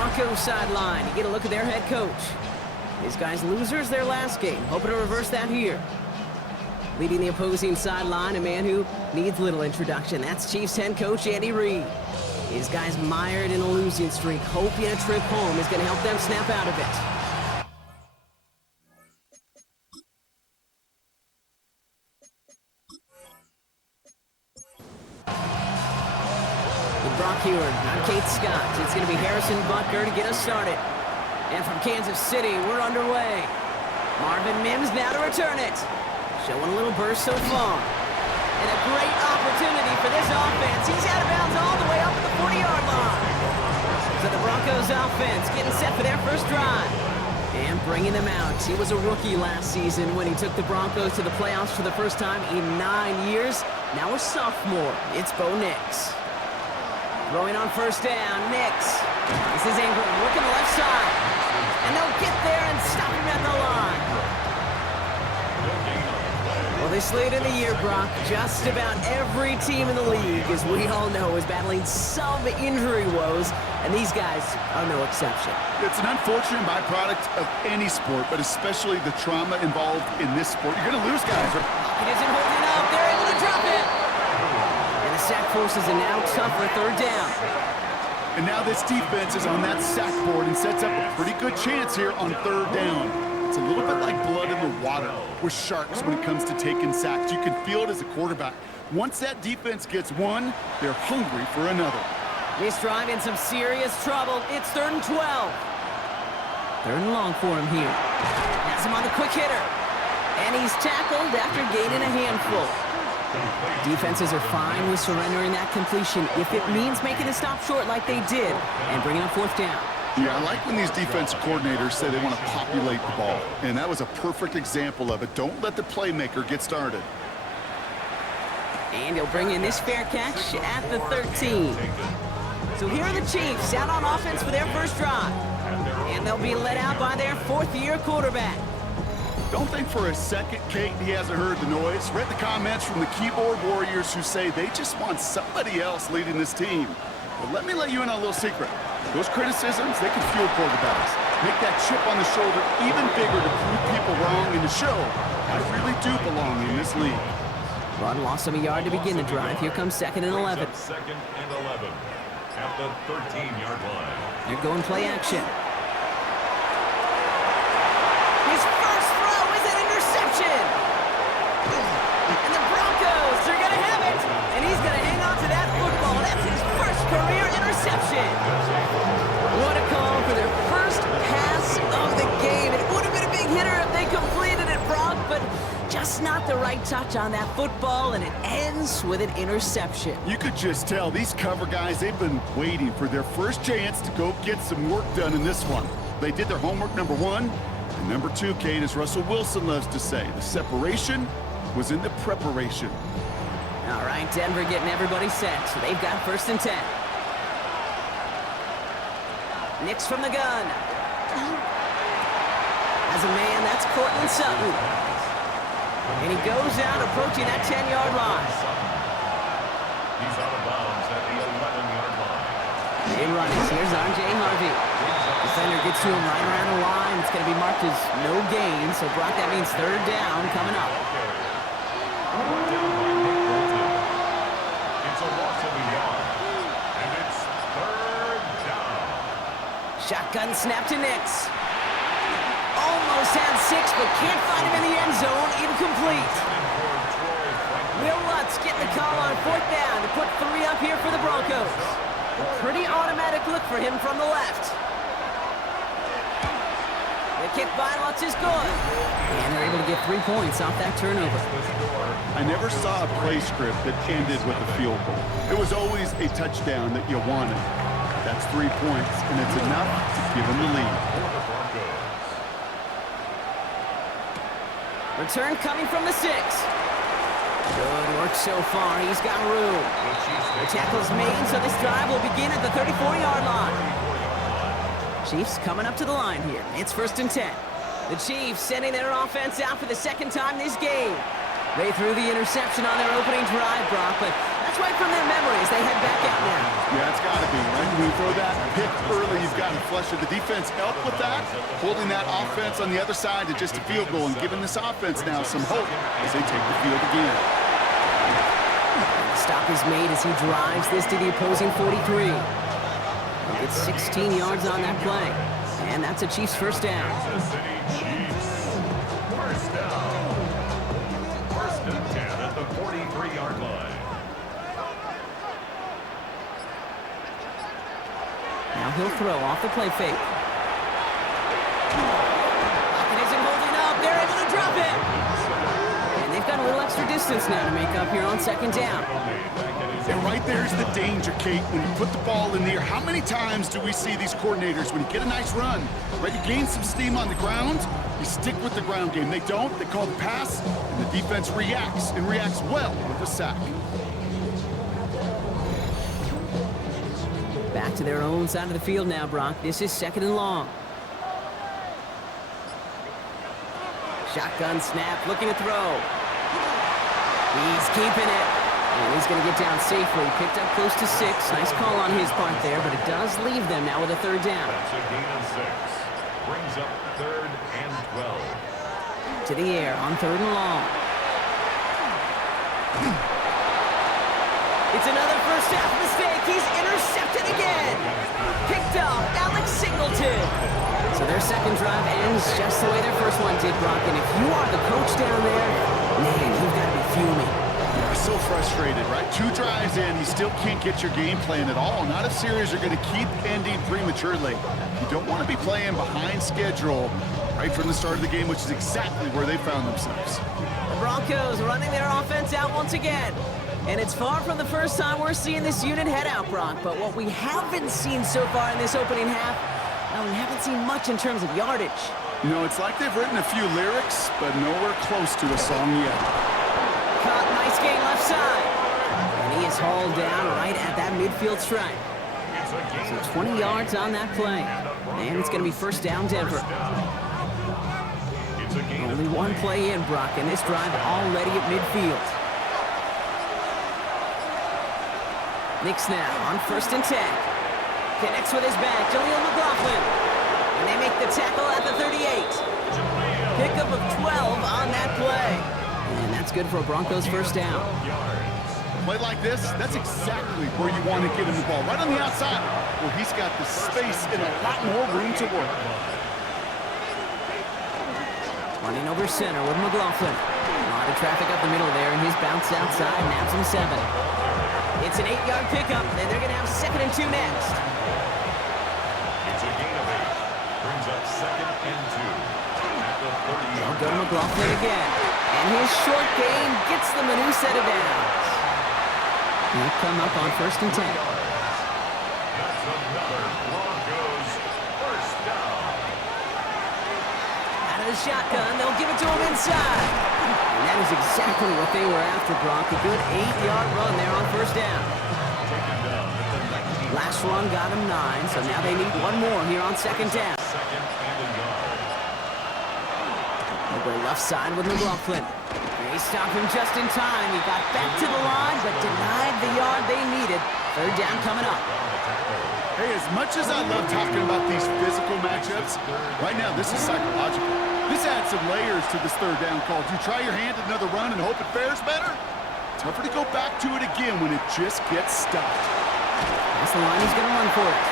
Broncos sideline, you get a look at their head coach. These guys losers their last game, hoping to reverse that here. Leading the opposing sideline, a man who needs little introduction. That's Chiefs head coach Andy Reid. These guys mired in a losing streak, hoping a trip home is going to help them snap out of it. With Brock Heward, I'm Kate Scott. It's going to be Harrison Butker to get us started. And from Kansas City, we're underway. Marvin Mims now to return it. Showing a little burst so far. And a great opportunity for this offense. He's out of bounds all the way up at the 40-yard line. So the Broncos offense getting set for their first drive. And bringing them out. He was a rookie last season when he took the Broncos to the playoffs for the first time in 9 years. Now a sophomore. It's Bo Nix. Throwing on first down, Nix. This is Ingram, looking the left side. And they'll get there and stop him at the line. Well, this late in the year, Brock, just about every team in the league, as we all know, is battling some injury woes, and these guys are no exception. It's an unfortunate byproduct of any sport, but especially the trauma involved in this sport. You're going to lose guys. It isn't holding up. They're able to drop it. And the sack forces a now tougher third down. And now this defense is on that sack board and sets up a pretty good chance here on third down. It's a little bit like blood in the water with sharks when it comes to taking sacks. You can feel it as a quarterback. Once that defense gets one, they're hungry for another. This drive in some serious trouble. It's 3rd and 12. 3rd and long for him here. Has him on the quick hitter. And he's tackled after gaining a handful. Defenses are fine with surrendering that completion if it means making a stop short like they did and bringing up 4th down. Yeah, I like when these defensive coordinators say they want to populate the ball. And that was a perfect example of it. Don't let the playmaker get started. And he'll bring in this fair catch at the 13. So here are the Chiefs out on offense for their first drive. And they'll be led out by their 4th-year quarterback. Don't think for a second, Kate, he hasn't heard the noise. Read the comments from the keyboard warriors who say they just want somebody else leading this team. But let me let you in on a little secret. Those criticisms, they can fuel quarterbacks. Make that chip on the shoulder even bigger to prove people wrong and to show I really do belong in this league. Run lost him a yard to begin the drive. Here comes 2nd and 11. 2nd and 11 at the 13-yard line. They're going play action. His first throw is an interception. And the Broncos are going to have it. And he's going to hang on to that football. That's his first career interception. What a call for their first pass of the game. It would have been a big hitter if they completed it, Brock, but just not the right touch on that football, and it ends with an interception. You could just tell these cover guys, they've been waiting for their first chance to go get some work done in this one. They did their homework, number 1. And number 2, Kate, as Russell Wilson loves to say, the separation was in the preparation. All right, Denver getting everybody set. So they've got 1st and 10. Nix from the gun. As a man, that's Cortland Sutton. And he goes out approaching that 10-yard line. He's out of bounds at the 11-yard line. They run it. Here's R.J. Harvey. Defender gets to him right around the line. It's going to be marked as no gain. So, Brock, that means 3rd down coming up. It's a loss of a yard. And it's 3rd down. Shotgun snap to Nix. Almost had 6, but can't find him in the end zone. Incomplete. Will Lutz getting the call on 4th down to put 3 up here for the Broncos. A pretty automatic look for him from the left. The kick by Lutz is good. And they're able to get 3 points off that turnover. I never saw a play script that ended with a field goal. It was always a touchdown that you wanted. That's 3 points, and it's enough to give them the lead. Return coming from the 6. Good work so far. He's got room. The tackle is made, so this drive will begin at the 34-yard line. Chiefs coming up to the line here. It's 1st and 10. The Chiefs sending their offense out for the 2nd time this game. They threw the interception on their opening drive, Brock, but that's right from their memories. They head back out now. Yeah, it's got to be, right? when you throw that pick early, you've got to flush it. The defense helped with that, holding that offense on the other side to just a field goal and giving this offense now some hope as they take the field again. Stop is made as he drives this to the opposing 43. It's 16 yards on that play, and that's a Chiefs first down. Kansas City Chiefs. First down. First and 10 at the 43-yard line. Now he'll throw off the play fake. Pocket isn't holding up. They're able to drop it. And they've got a little extra distance now to make up here on second down. And right there's the danger, Kate. When you put the ball in the air, how many times do we see these coordinators, when you get a nice run, right, you gain some steam on the ground, you stick with the ground game. They don't. They call the pass, and the defense reacts, and reacts well with a sack. Back to their own side of the field now, Brock. This is second and long. Shotgun snap, looking to throw. He's keeping it. And he's going to get down safely. Picked up close to 6. Nice call on his part there, but it does leave them now with a third down. That's a gain of 6. Brings up third and 12. To the air on third and long. It's another first half mistake. He's intercepted again. Picked up Alex Singleton. So their second drive ends just the way their first one did, Brock. And if you are the coach down there, man, you've got to be fuming. So frustrated, right? 2 drives in, you still can't get your game plan at all. Not if series are going to keep ending prematurely. You don't want to be playing behind schedule right from the start of the game, which is exactly where they found themselves. The Broncos running their offense out once again. And it's far from the first time we're seeing this unit head out, Brock. But what we haven't seen so far in this opening half, well, we haven't seen much in terms of yardage. You know, it's like they've written a few lyrics, but nowhere close to a song yet. Caught, nice gain left side. And he is hauled down right at that midfield stripe. So 20 yards on that play. And it's going to be first down Denver. Only one play in, Brock, and this drive already at midfield. Nick snap on first and 10. Connects with his back, Jaleel McLaughlin. And they make the tackle at the 38. Pickup of 12 on that play. And that's good for a Broncos first down. Play like this, that's exactly where you want to get him the ball. Right on the outside, where he's got the space and a lot more room to work. Running over center with McLaughlin. A lot of traffic up the middle there, and his bounce outside naps him 7. It's an 8-yard pickup, and they're going to have second and 2 next. It's a gain of 8. Brings up second and 2. At the 30. They'll go to McLaughlin again. And his short gain gets them a new set of downs. He'll come up on first and 10. That's another Broncos first down. Out of the shotgun, they'll give it to him inside. And that is exactly what they were after, Brock. A good 8-yard run there on first down. Taken down at the 19. Last run got him 9, so now they need one more here on second down. Second and a yard. They'll go left side with McLaughlin. They stop him just in time. He got back to the line, but denied the yard they needed. Third down coming up. Hey, as much as I love talking about these physical matchups, right now this is psychological. This adds some layers to this third down call. Do you try your hand at another run and hope it fares better? Tougher to go back to it again when it just gets stuffed. That's the line he's going to run for it.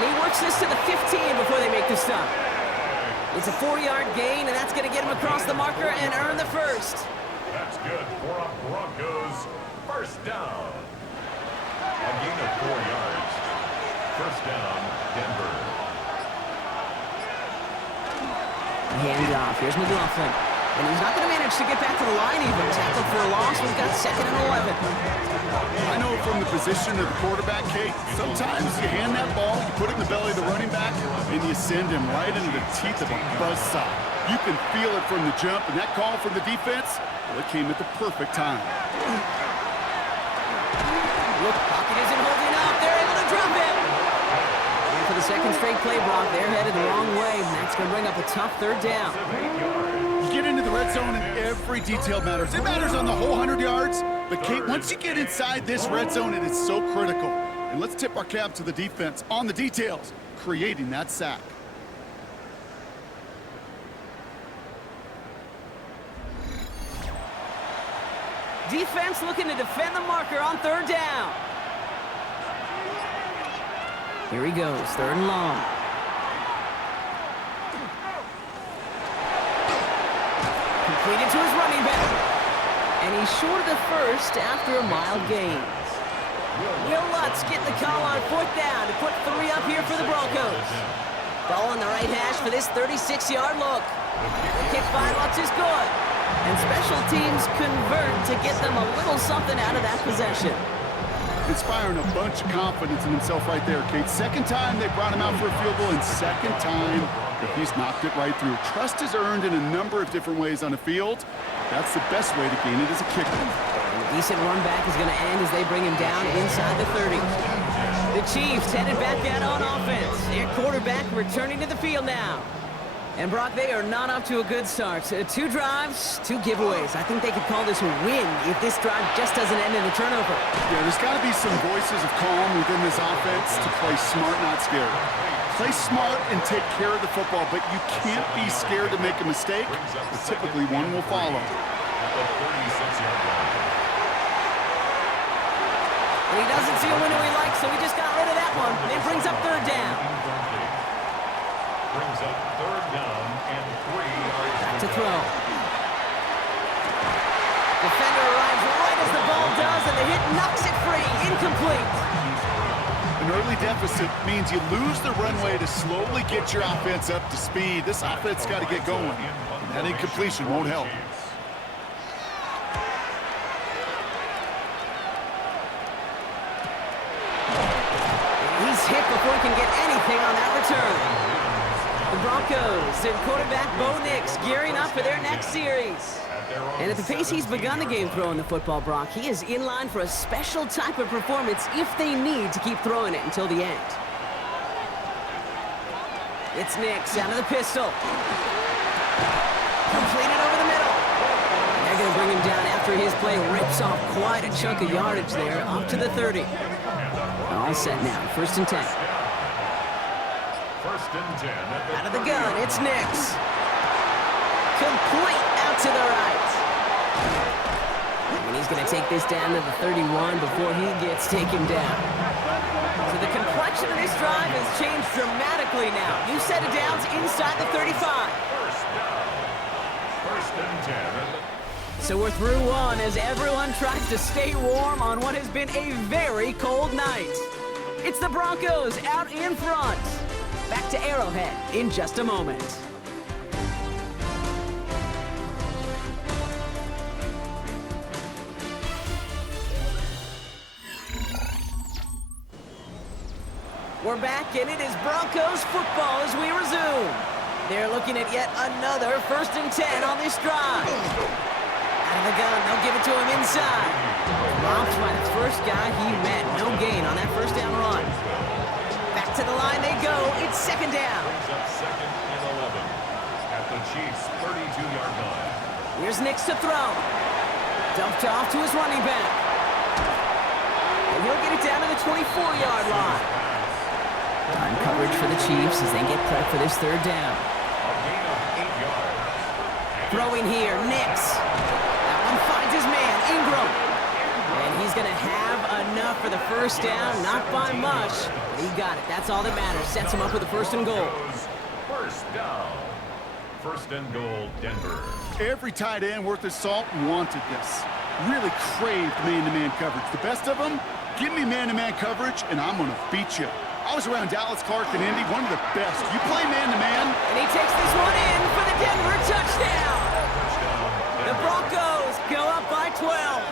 And he works this to the 15 before they make the stop. It's a 4-yard gain, and that's going to get him across the marker and earn the first. That's good for a Broncos first down. A gain of 4 yards. First down, Denver. Hand off. Here's McLaughlin. And he's not going to manage to get back to the line even. Tackled for a loss. We've got second and 11. I know from the position of the quarterback, Kate, sometimes you hand that ball, you put it in the belly of the running back, and you send him right into the teeth of a buzzsaw. You can feel it from the jump, and that call from the defense, well, it came at the perfect time. Look, pocket isn't holding up. They're able to drop it. And for the second straight play, Brock, they're headed the wrong way, and that's going to bring up a tough third down. You get into the red zone, and every detail matters. It matters on the whole 100 yards. But, Kate, once you get inside this red zone, it is so critical. And let's tip our cap to the defense on the details, creating that sack. Defense looking to defend the marker on third down. Here he goes, third and long. Completed to his running back. And he's short of the first after a mild gain. Will Lutz getting the call on fourth down to put 3 up here for the Broncos. Ball on the right hash for this 36-yard look. The kick by Lutz is good. And special teams convert to get them a little something out of that possession. Inspiring a bunch of confidence in himself right there, Kate. Second time they brought him out for a field goal, and second time that he's knocked it right through. Trust is earned in a number of different ways on the field. That's the best way to gain it as a kicker. A decent run back is going to end as they bring him down inside the 30. The Chiefs headed back out on offense. Their quarterback returning to the field now. And Brock, they are not off to a good start. 2 drives, 2 giveaways. I think they could call this a win if this drive just doesn't end in a turnover. Yeah, there's got to be some voices of calm within this offense to play smart, not scared. Play smart and take care of the football, but you can't be scared to make a mistake. But typically, one will follow. And he doesn't see a window he likes, so he just got rid of that one. It brings up third down. Brings up third down and 3 yards. Back to throw. Defender arrives right as the ball does, and the hit knocks it free. Incomplete. An early deficit means you lose the runway to slowly get your offense up to speed. This offense got to get going. And that incompletion won't help. He's hit before he can get anything on that return. The Broncos and quarterback Bo Nix gearing up for their next series. And at the pace he's begun the game throwing the football, Brock, he is in line for a special type of performance if they need to keep throwing it until the end. It's Nix out of the pistol. Completed over the middle. They're going to bring him down after his play rips off quite a chunk of yardage there, up to the 30. All set now, 1st and 10. First and 10. Out of the gun, it's Nix. Complete out to the right. And he's going to take this down to the 31 before he gets taken down. So the complexion of this drive has changed dramatically now. New set of downs inside the 35. First down. First and 10. So we're through one as everyone tries to stay warm on what has been a very cold night. It's the Broncos out in front. Back to Arrowhead in just a moment. We're back, and it is Broncos football as we resume. They're looking at yet another 1st and 10 on this drive. Out of the gun, they'll give it to him inside. Bounced by the first guy he met. No gain on that 1st down run. Back to the line they go. It's 2nd down. Brings up 2nd and 11 at the Chiefs' 32-yard line. Here's Nix to throw. Dumped off to his running back. And he'll get it down to the 24-yard line. Time coverage for the Chiefs as they get prep for this 3rd down. A gain of 8 yards. Throwing here, Nix. That one finds his man, Ingram. And he's going to have enough for the 1st down, not by much. But he got it. That's all that matters. Sets him up with a 1st and goal. First down. 1st and goal, Denver. Every tight end worth his salt wanted this. Really craved man-to-man coverage. The best of them, give me man-to-man coverage, and I'm going to beat you. I was around Dallas, Clark, and Indy, one of the best. You play man-to-man. And he takes this one in for the Denver touchdown. Touchdown. The Broncos go up by 12.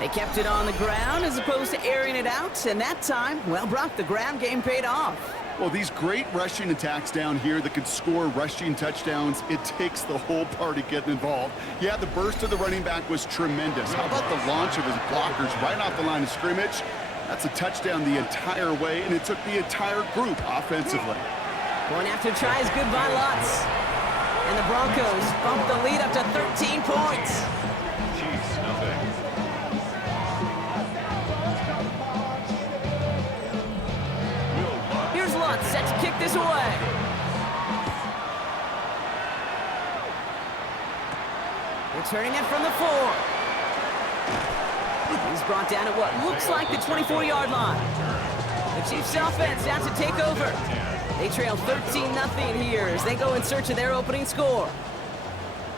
They kept it on the ground as opposed to airing it out, and that time, well, Brock, the ground game paid off. Well, these great rushing attacks down here that can score rushing touchdowns, it takes the whole party getting involved. Yeah, the burst of the running back was tremendous. How about the launch of his blockers right off the line of scrimmage? That's a touchdown the entire way, and it took the entire group offensively. Going after try is good by Lutz. And the Broncos bump the lead up to 13 points. Chiefs, nothing. this away. Returning it from the 4. He's brought down at what looks like the 24-yard line. The Chiefs offense out to take over. They trail 13-0 here as they go in search of their opening score.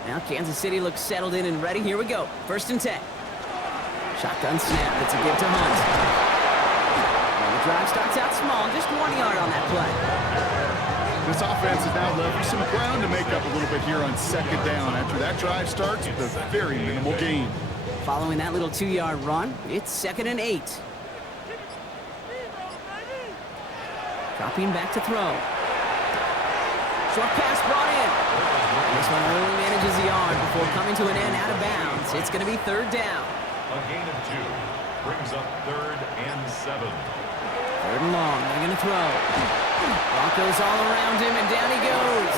Now Kansas City looks settled in and ready. Here we go. 1st and 10. Shotgun snap. It's a give to Hunt. And the drive starts out small. Just 1 yard on that play. This offense is now left with some ground to make up a little bit here on 2nd down. After that drive starts with a very minimal gain. Following that little 2-yard run, it's 2nd and 8. Dropping back to throw. Short pass brought in. This one only manages the yard before coming to an end out of bounds. It's going to be 3rd down. A gain of 2 brings up 3rd and 7. 3rd and long. They're going to throw. Broncos all around him, and down he goes.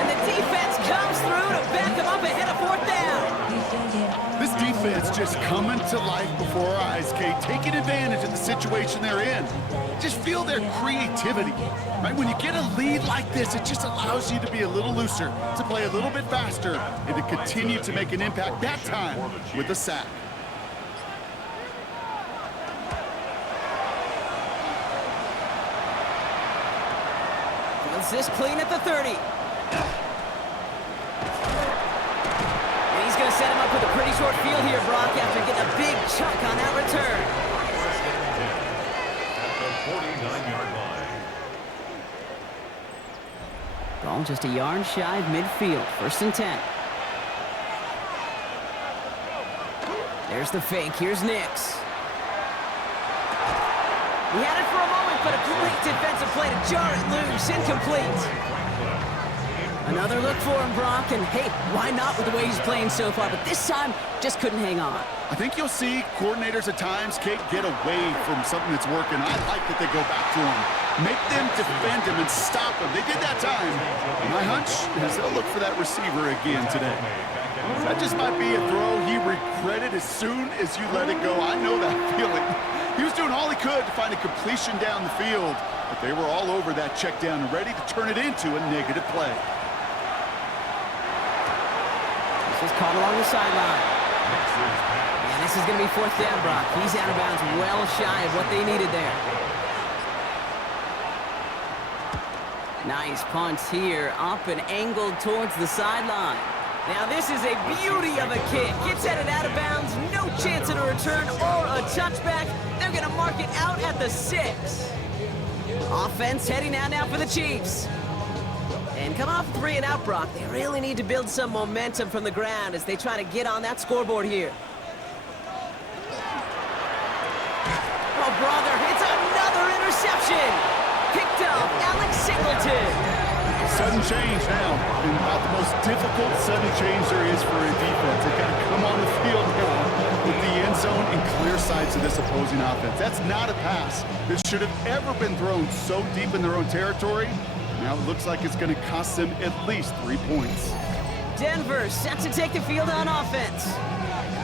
And the defense comes through to back him up ahead of 4th down. This defense just coming to life before our eyes, Kate, taking advantage of the situation they're in. Just feel their creativity, right? When you get a lead like this, it just allows you to be a little looser, to play a little bit faster, and to continue to make an impact that time with a sack. Feels this clean at the 30. He's going to set him up with a pretty short field here, Brock, after getting a big chunk on that return. At the 49-yard line. Ball just a yard shy of midfield. 1st and 10. There's the fake. Here's Nix. He had it for a moment, but a great defensive play to jar it loose. Incomplete. Another look for him, Brock, and hey, why not with the way he's playing so far? But this time, just couldn't hang on. I think you'll see coordinators at times, Kate, get away from something that's working. I like that they go back to him. Make them defend him and stop him. They did that time. My hunch is they'll look for that receiver again today. That just might be a throw he regretted as soon as you let it go. I know that feeling. He was doing all he could to find a completion down the field, but they were all over that check down and ready to turn it into a negative play. This is caught along the sideline. And this is going to be 4th down, Brock. He's out of bounds well shy of what they needed there. Nice punt here, up and angled towards the sideline. Now this is a beauty of a kick. Gets headed out of bounds, no chance at a return or a touchback. They're going to mark it out at the 6. Offense heading out now for the Chiefs. And come off 3 and out, Brock. They really need to build some momentum from the ground as they try to get on that scoreboard here. Oh, brother, it's another interception. Picked up, Alex Singleton. Sudden change now, and about the most difficult sudden change there is for a defense. They've got to come on the field now with the end zone and clear sides of this opposing offense. That's not a pass that should have ever been thrown so deep in their own territory. Now it looks like it's going to cost them at least 3 points. Denver set to take the field on offense.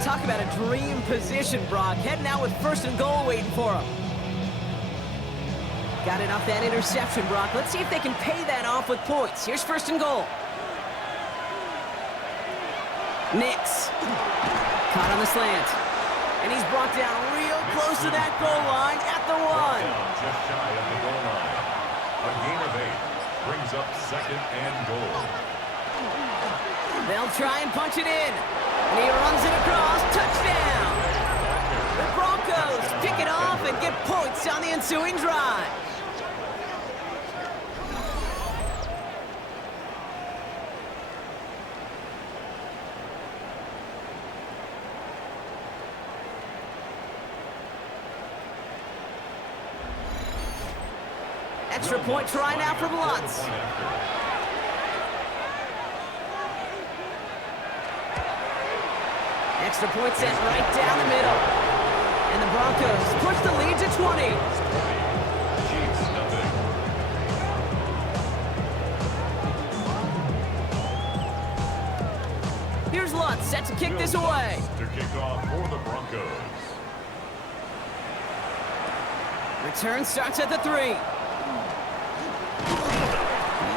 Talk about a dream position, Brock. Heading out with 1st and goal waiting for him. Got it off that interception, Brock. Let's see if they can pay that off with points. Here's 1st and goal. Nix. Caught on the slant. And he's brought down real close to that goal line at the 1. Just shy of the goal line. A gain of 8 brings up 2nd and goal. They'll try and punch it in. And he runs it across. Touchdown! The Broncos pick it off and get points on the ensuing drive. Extra point try now from Lutz. Extra point sent right down the middle. And the Broncos push the lead to 20. Chiefs nothing. Here's Lutz set to kick this away. To kick off for the Broncos. Return starts at the 3.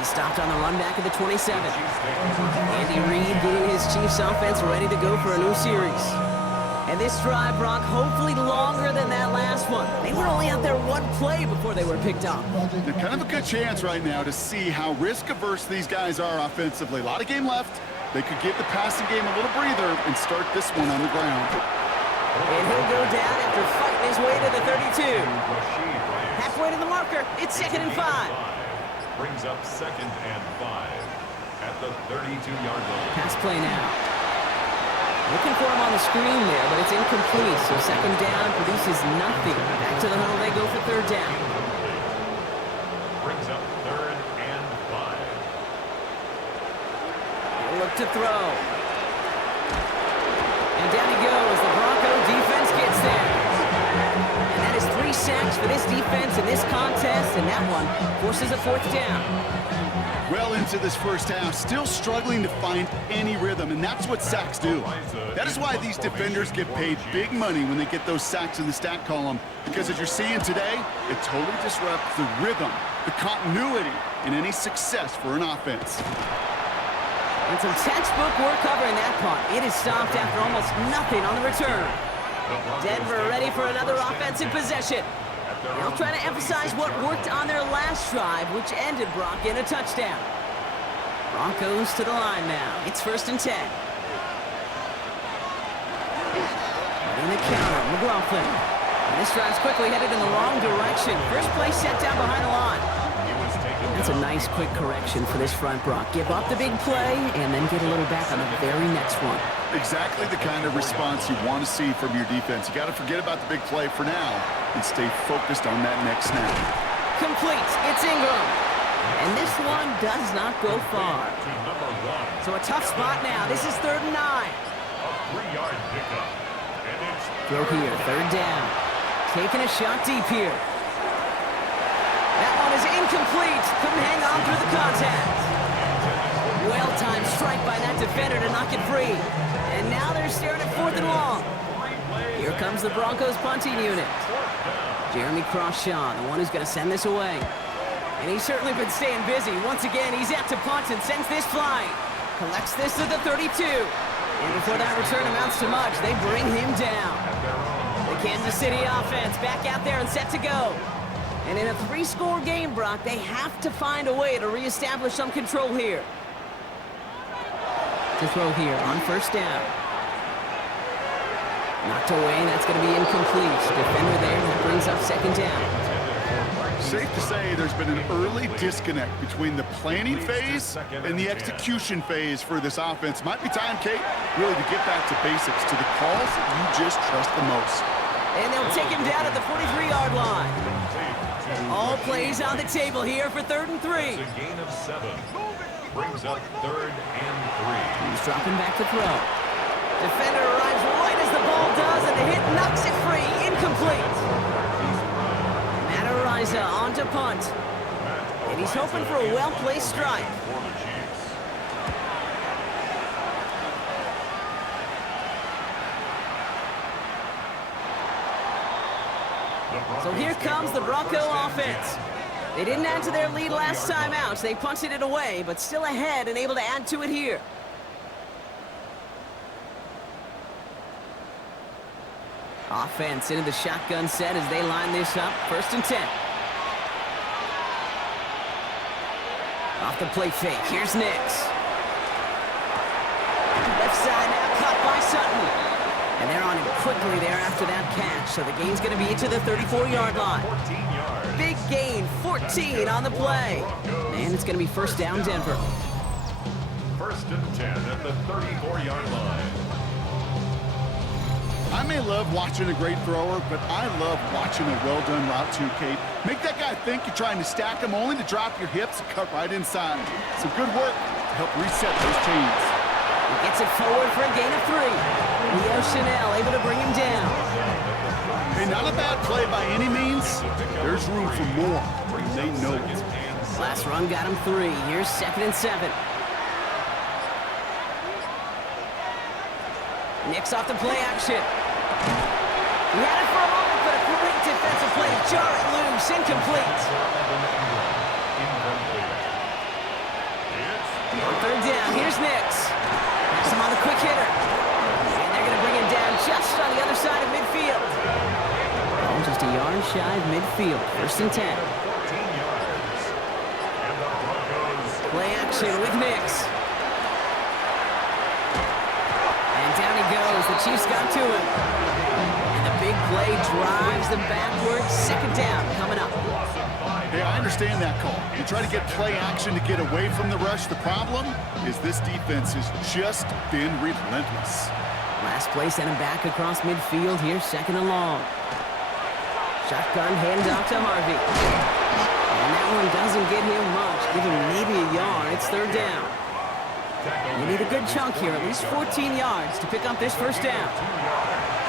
He stopped on the run back at the 27. Andy Reid getting his Chiefs offense ready to go for a new series. And this drive, Brock, hopefully longer than that last one. They were only out there one play before they were picked up. They're kind of a good chance right now to see how risk-averse these guys are offensively. A lot of game left. They could give the passing game a little breather and start this one on the ground. And he'll go down after fighting his way to the 32. Halfway to the marker. It's 2nd and 5. Brings up 2nd and 5 at the 32-yard line. Pass play now. Looking for him on the screen there, but it's incomplete, so 2nd down produces nothing. Back to the huddle they go for 3rd down. Brings up 3rd and 5. He'll look to throw. And down he goes. The Bronco defense gets there. And that is 3 sacks for this defense in this contest, and that one forces a 4th down. Well into this first half, still struggling to find any rhythm, and that's what sacks do. That is why these defenders get paid big money when they get those sacks in the stat column, because as you're seeing today, it totally disrupts the rhythm, the continuity, and any success for an offense. And some textbook work covering that punt. It is stopped after almost nothing on the return. Denver ready for another offensive possession. They'll try to emphasize what worked on their last drive, which ended Brock in a touchdown. Broncos to the line now. It's 1st and 10. In the counter, McLaughlin. And this drive's quickly headed in the wrong direction. First play set down behind the line. That's a nice quick correction for this front, Brock. Give up the big play and then get a little back on the very next one. Exactly the kind of response you want to see from your defense. You got to forget about the big play for now and stay focused on that next snap. Complete. It's Ingram. And this one does not go far. So a tough spot now. This is 3rd and 9. A 3-yard pickup. And it's Throw here, 3rd down. Taking a shot deep here. That one is incomplete. Couldn't hang on through the contact. Well-timed strike by that defender to knock it free. And now they're staring at 4th and long. Here comes the Broncos punting unit. Jeremy Crawshaw, the one who's going to send this away. And he's certainly been staying busy. Once again, he's out to punt and sends this flying. Collects this to the 32. And before that return amounts to much, they bring him down. The Kansas City offense back out there and set to go. And in a 3-score game, Brock, they have to find a way to reestablish some control here. To throw here on 1st down. Knocked away, that's going to be incomplete. Defender there, that brings up 2nd down. Safe to say there's been an early disconnect between the planning phase and the execution phase for this offense. Might be time, Kate, really to get back to basics, to the calls that you just trust the most. And they'll take him down at the 43-yard line. All plays on the table here for 3rd and 3. a gain of 7. Brings up 3rd and 3. He's dropping back to throw. Defender arrives right as the ball does, and the hit knocks it free. Incomplete. Matt Ariza on to punt. And he's hoping for a well-placed strike. For the Chiefs. So here comes the Bronco offense. They didn't add to their lead last time out. They punted it away, but still ahead and able to add to it here. Offense into the shotgun set as they line this up. 1st and 10. Off the play fake. Here's Nix. Left side now caught by Sutton. And they're on him quickly there after that catch. So the gain's going to be to the 34-yard line. 14 yards. Big gain, 14 on the play. And it's going to be 1st down Denver. 1st and 10 at the 34-yard line. I may love watching a great thrower, but I love watching a well-done route too, Kate. Make that guy think you're trying to stack him only to drop your hips and cut right inside. Some good work to help reset those chains. He gets it forward for a gain of 3. Leo Chanel able to bring him down. Hey, not a bad play by any means. There's room for more. They know it. Last run got him 3. Here's 2nd and 7. Nix off the play action. He had it for a moment, but a great defensive play to jar it loose. Incomplete. Nix. Has him on the quick hitter. And they're going to bring him down just on the other side of midfield. Oh, just a yard shy of midfield. 1st and 10. 14 yards. And the Broncos. Play action with Nix. And down he goes. The Chiefs got to him. And the big play drives them backwards. 2nd down coming up. Hey, I understand that call. You try to get play action to get away from the rush. The problem is this defense has just been relentless. Last play sent him back across midfield here, 2nd and long. Shotgun handoff to Harvey. And that one doesn't get him much. Give him maybe a yard. It's 3rd down. You need a good chunk here, at least 14 yards to pick up this 1st down.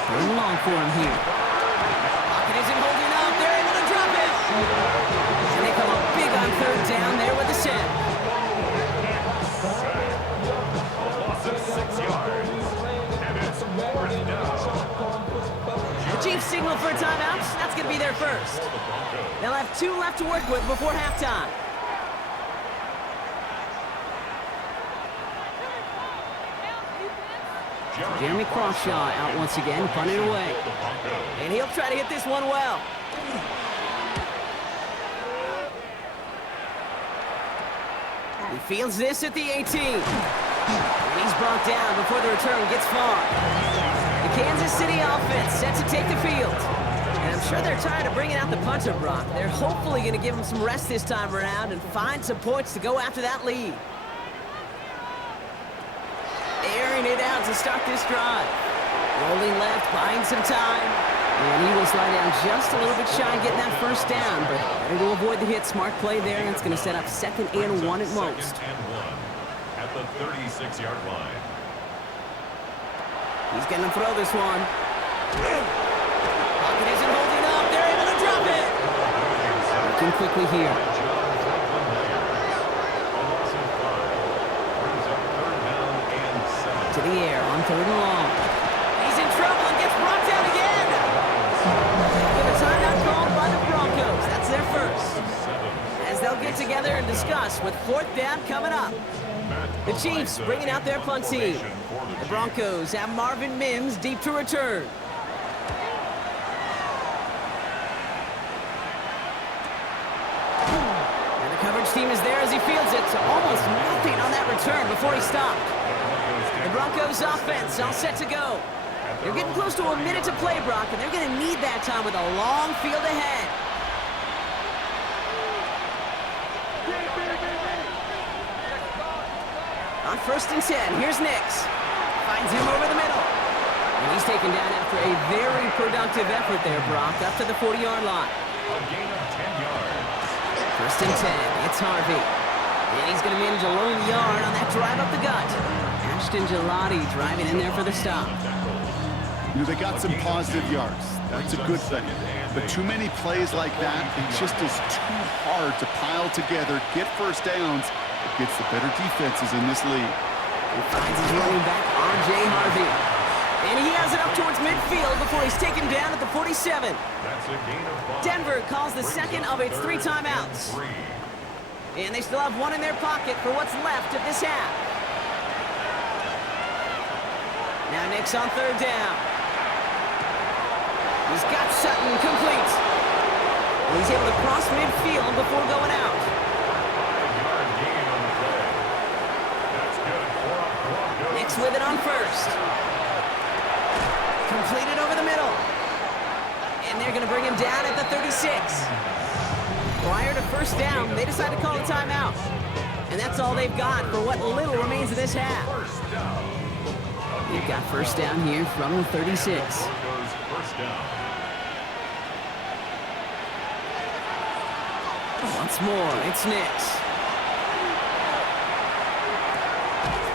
3rd and long for him here. Pocket isn't holding up. They're able to drop it. And they come up big on 3rd down there with the sack. Loss of 6 yards. And it's 4th down. The Chiefs signal for a timeout. That's going to be their first. They'll have 2 left to work with before halftime. Jeremy Crawshaw out once again, punted away. And he'll try to hit this one well. He fields this at the 18. And he's brought down before the return gets far. The Kansas City offense set to take the field. And I'm sure they're tired of bringing out the punter, Brock. They're hopefully going to give him some rest this time around and find some points to go after that lead. Airing it out to start this drive. Rolling left, buying some time. And he will slide down just a little bit shy getting that 1st down. But better to avoid the hit. Smart play there, and it's going to set up 2nd and 1 at most. 2nd and 1 at the 36-yard line. He's going to throw this one. Pocket isn't holding up. They're able to drop it. Working quickly here. To the air on 3rd and long. He's in trouble and gets brought down again. With a timeout called by the Broncos. That's their first. As they'll get together and discuss with 4th down coming up. The Chiefs bringing out their punt team. The Broncos have Marvin Mims deep to return. And the coverage team is there as he fields it. So almost nothing on that return before he stopped. The Broncos offense all set to go. They're getting close to a minute to play, Brock, and they're going to need that time with a long field ahead. On 1st and 10, here's Nix. Finds him over the middle. And he's taken down after a very productive effort there, Brock, up to the 40-yard line. A gain of 10 yards. 1st and 10, it's Harvey. And he's going to manage a lone yard on that drive up the gut. Ashton Gelati driving in there for the stop. You know, they got some positive yards. That's a good thing. But too many plays like that, it just is too hard to pile together, get 1st downs against the better defenses in this league. He finds his running back, R.J. Harvey. And he has it up towards midfield before he's taken down at the 47. That's a gain of 5. Denver calls the second of its 3 timeouts. And they still have 1 in their pocket for what's left of this half. Now Nix on 3rd down. He's got Sutton complete. And he's able to cross midfield before going out. Yard gain on the play. That's good for a Broncos. Nix with it on 1st. Completed over the middle. And they're going to bring him down at the 36. Prior to 1st down, they decide to call a timeout. And that's all they've got for what little remains of this half. 1st down. They've got 1st down here from the 36. Broncos 1st down. Once more, it's Nix.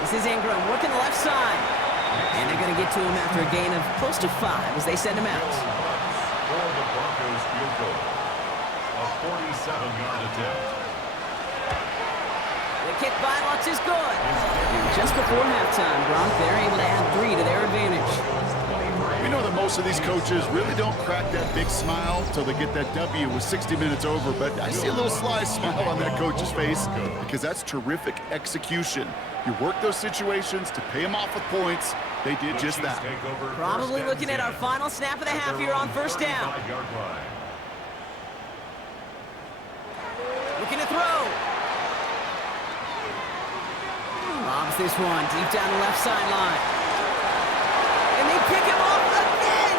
This is Ingram working the left side. And they're going to get to him after a gain of close to 5 as they send him out. For the Broncos field goal. A 47-yard attempt. The kick by Lutz is good. And just before halftime, Brock, they're able to add 3 to their advantage. We know that most of these coaches really don't crack that big smile till they get that W with 60 minutes over, but I see a little sly smile on that coach's face because that's terrific execution. You work those situations to pay them off with points. They did just that. Probably looking at our final snap of the half here on first down. Looking to throw. Lobs this one deep down the left sideline. And they pick him off again.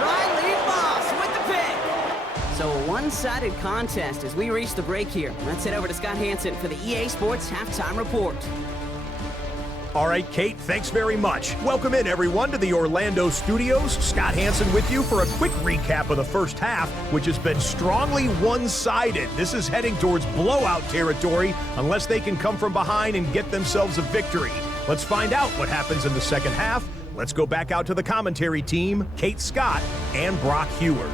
Riley Moss with the pick. So a one-sided contest as we reach the break here. Let's head over to Scott Hansen for the EA Sports Halftime Report. All right, Kate, thanks very much. Welcome in, everyone, to the Orlando studios. Scott Hansen with you for a quick recap of the first half, which has been strongly one-sided. This is heading towards blowout territory unless they can come from behind and get themselves a victory. Let's find out what happens in the second half. Let's go back out to the commentary team, Kate Scott and Brock Heward.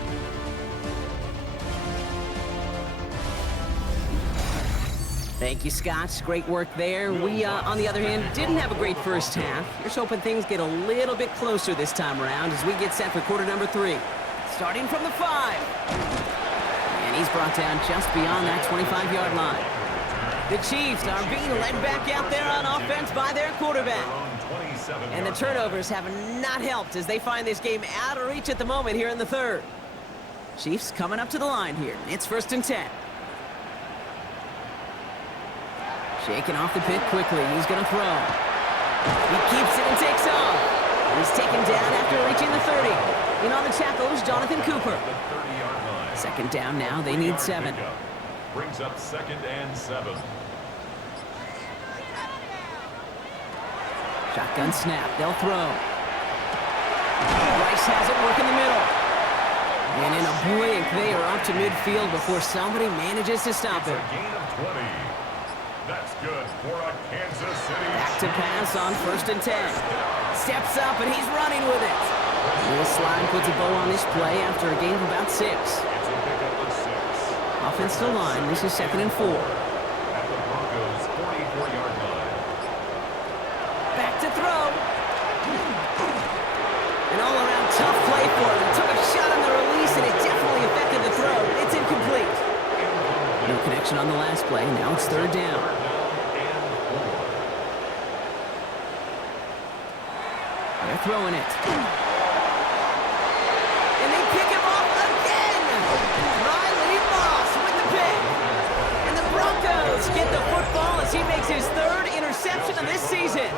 Thank you, Scott. Great work there. We, on the other hand, didn't have a great first half. Here's hoping things get a little bit closer this time around as we get set for quarter number 3. Starting from the 5. And he's brought down just beyond that 25-yard line. The Chiefs are being led back out there on offense by their quarterback. And the turnovers have not helped as they find this game out of reach at the moment here in the third. Chiefs coming up to the line here. It's first and 10. Shaking off the pit quickly. He's going to throw. He keeps it and takes off. He's taken down after reaching the 30. In on the tackle is Jonathan Cooper. Second down now. They need 7. Brings up second and 7. Shotgun snap. They'll throw. Rice has it. Work in the middle. And in a blink, they are up to midfield before somebody manages to stop him. Gain of 20. That's good for a Kansas City. Back to pass on first and 10. Steps up and he's running with it. Little slide puts a bow on this play after a gain of about 6. It's a pickup of 6. Offense to line. This is second and 4. At the Broncos' 44-yard line. Back to throw. An all-around tough play for him. He took a shot on the release and it definitely affected the throw. It's incomplete. No connection on the last play. Now it's third down. They're throwing it. And they pick him off again! Riley Moss with the pick. And the Broncos get the football as he makes his 3rd interception of this season.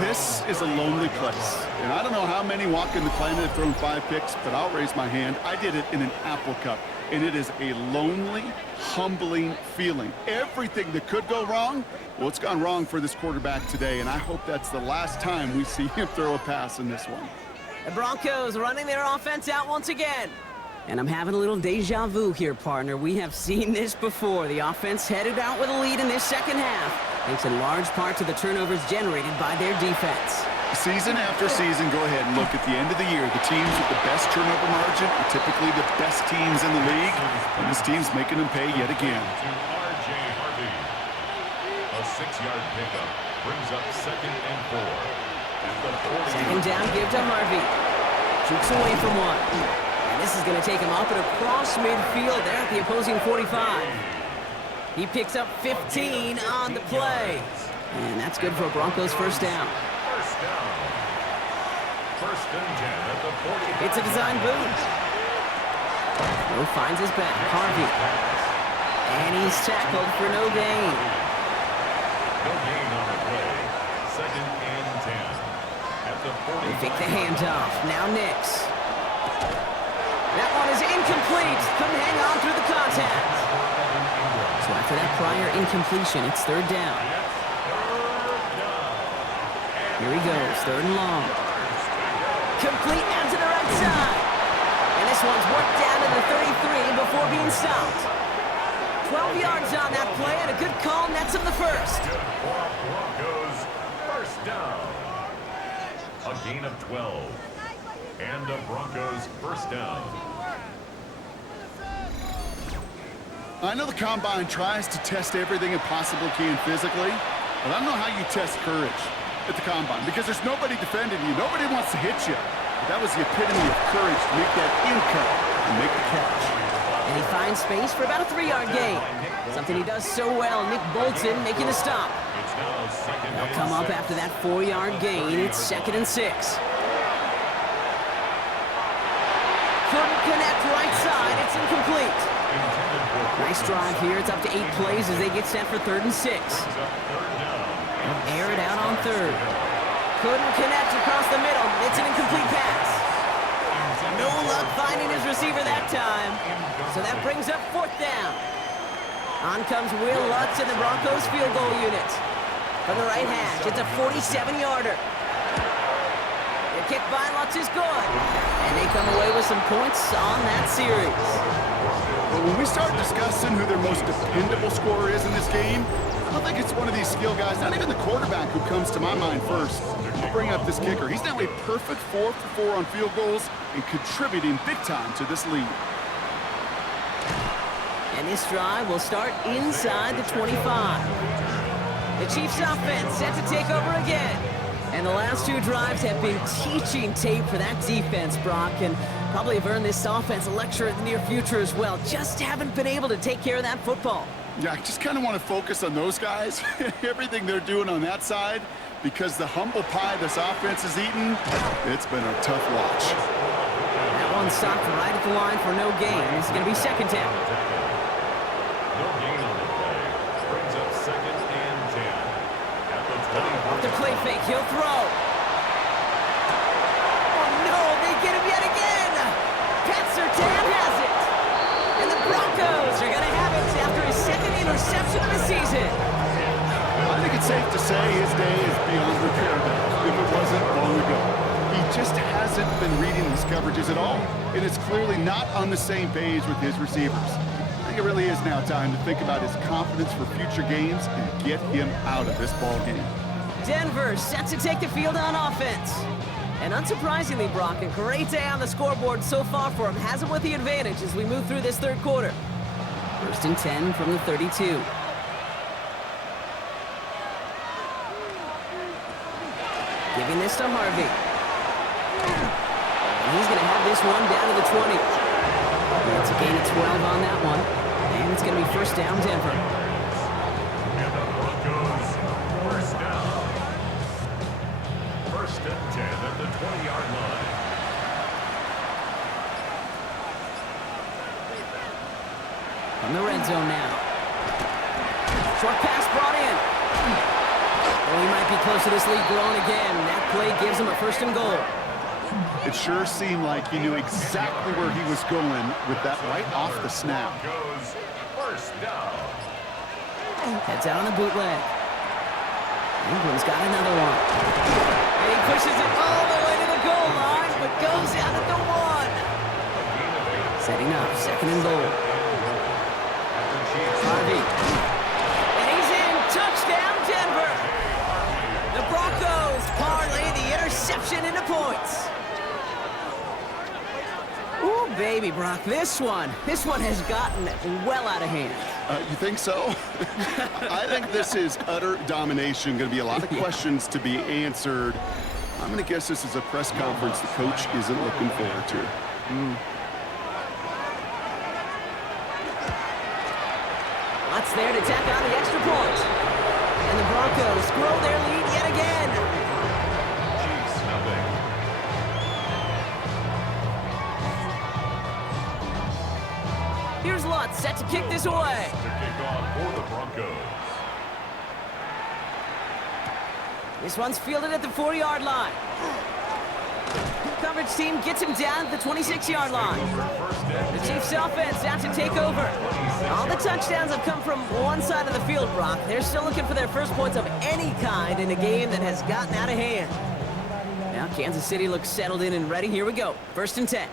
This is a lonely place. And I don't know how many walking the planet have thrown 5 picks, but I'll raise my hand. I did it in an Apple Cup. And it is a lonely, humbling feeling. Everything that could go wrong, well, it's gone wrong for this quarterback today, and I hope that's the last time we see him throw a pass in this one. The Broncos running their offense out once again. And I'm having a little deja vu here, partner. We have seen this before. The offense headed out with a lead in this second half, thanks in large part to the turnovers generated by their defense. Season after season, go ahead and look at the end of the year. The teams with the best turnover margin are typically the best teams in the league, and this team's making them pay yet again. To R.J. Harvey. A 6-yard pickup brings up second and 4. At the 40. Second down, give to Harvey. Jukes away from one. And this is going to take him up and across midfield there at the opposing 45. He picks up 15 on the play. And that's good for a Broncos first down. First and 10 at the 40. It's a design boot. Mo finds his back. Harvey. And he's tackled for no gain. No gain on the play. Second and 10 at the 40. They take the handoff. Now Nix. That one is incomplete. Couldn't hang on through the contact. So after that prior incompletion, it's third down. Here he goes, third and long. Complete out to the right side. And this one's worked down to the 33 before being stopped. 12 yards on that play and a good call nets him the first. Good for Broncos. First down. A gain of 12. And the Broncos first down. I know the Combine tries to test everything it possibly can physically, but I don't know how you test courage. at the combine because there's nobody defending you. Nobody wants to hit you. But that was the epitome of courage to make that in cut and make the catch. And he finds space for about a 3-yard gain. Something he does so well. Nick Bolton making the stop. They'll come up after that 4-yard gain. It's 2nd and 6. Couldn't connect right side. It's incomplete. Nice drive here. It's up to 8 plays as they get set for 3rd and 6. They'll air it out on 3rd. Couldn't connect across the middle. It's an incomplete pass. No luck finding his receiver that time. So that brings up 4th down. On comes Will Lutz and the Broncos field goal unit. From the right hash, it's a 47-yarder. The kick by Lutz is good. And they come away with some points on that series. But when we start discussing who their most dependable scorer is in this game, I don't think it's one of these skill guys, not even the quarterback who comes to my mind first. I'll bring up this kicker. He's now a perfect 4 for 4 on field goals and contributing big time to this lead. And this drive will start inside the 25. The Chiefs offense set to take over again. And the last 2 drives have been teaching tape for that defense, Brock, and probably have earned this offense a lecture in the near future as well. Just haven't been able to take care of that football. Yeah, I just kind of want to focus on those guys, everything they're doing on that side, because the humble pie this offense is eating, it's been a tough watch. That one stopped right at the line for no gain. This is going to be 2nd down. No gain on the play. Brings up 2nd and 10. At the 20. Off the play fake, he'll throw. Oh no, they get him yet again. Pat Surtain has it. And the Broncos are going to have it after his 2nd interception of the season. I think it's safe to say his day is beyond repair, if it wasn't long ago. He just hasn't been reading these coverages at all, and it's clearly not on the same page with his receivers. I think it really is now time to think about his confidence for future games and get him out of this ball game. Denver set to take the field on offense. And unsurprisingly, Brock, a great day on the scoreboard so far for him. Has him with the advantage as we move through this 3rd quarter. 1st and 10 from the 32. Giving this to Harvey. And he's going to have this one down to the 20. It's a gain of 12 on that one. And it's going to be 1st down, Denver. And the Broncos, 1st down. 1st and 10 at the 20-yard line. From the red zone now. Short pass brought in. Oh, he might be close to this lead growing again. That play gives him a 1st and goal. It sure seemed like he knew exactly where he was going with that right off the snap. Broncos, 1st down. Heads out on the bootleg. Ingram's got another one. And he pushes it all the way to the goal line, but goes out at the 1. Setting up, 2nd and goal. Harvey. And he's in. Touchdown, Denver. The Broncos parlay the interception into points. Ooh, baby, Brock, this one has gotten well out of hand. You think so? I think this is utter domination. Going to be a lot of questions to be answered. I'm going to guess this is a press conference the coach isn't looking forward to. Lutz there to tack on the extra point. And the Broncos grow their lead yet again. Chiefs, nothing. Here's Lutz set to kick this away. To kick off for the Broncos. This one's fielded at the 4-yard line. Coverage team gets him down at the 26-yard line. The Chiefs offense out to take over. All the touchdowns have come from one side of the field, Brock. They're still looking for their first points of any kind in a game that has gotten out of hand. Now Kansas City looks settled in and ready. Here we go. 1st and 10.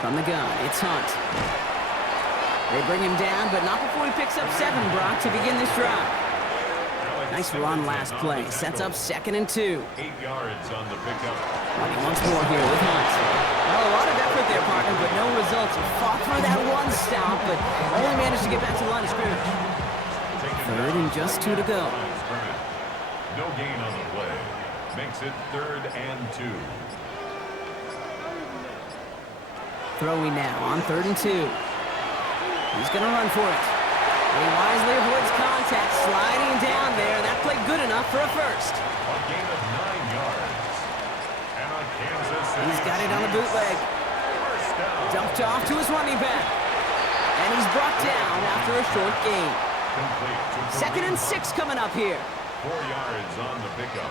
From the gun, it's Hunt. They bring him down, but not before he picks up 7, Brock, to begin this drive. Nice run last play. Sets up 2nd and 2. 8 yards on the pickup. Running once more here with Hunt. Well, a lot of effort there, partner, but no results. He fought through that one stop, but only managed to get back to the line of scrimmage. 3rd and just 2 to go. No gain on the play. Makes it 3rd and 2. Throwing now on 3rd and 2. He's going to run for it. He wisely avoids contact, sliding down there. That played good enough for a first. A gain of 9 yards. And a Kansas City. He's got it on the bootleg. First down. Dumped off to his running back. And he's brought down after a short gain. Complete to 2nd and 6 coming up here. 4 yards on the pickup.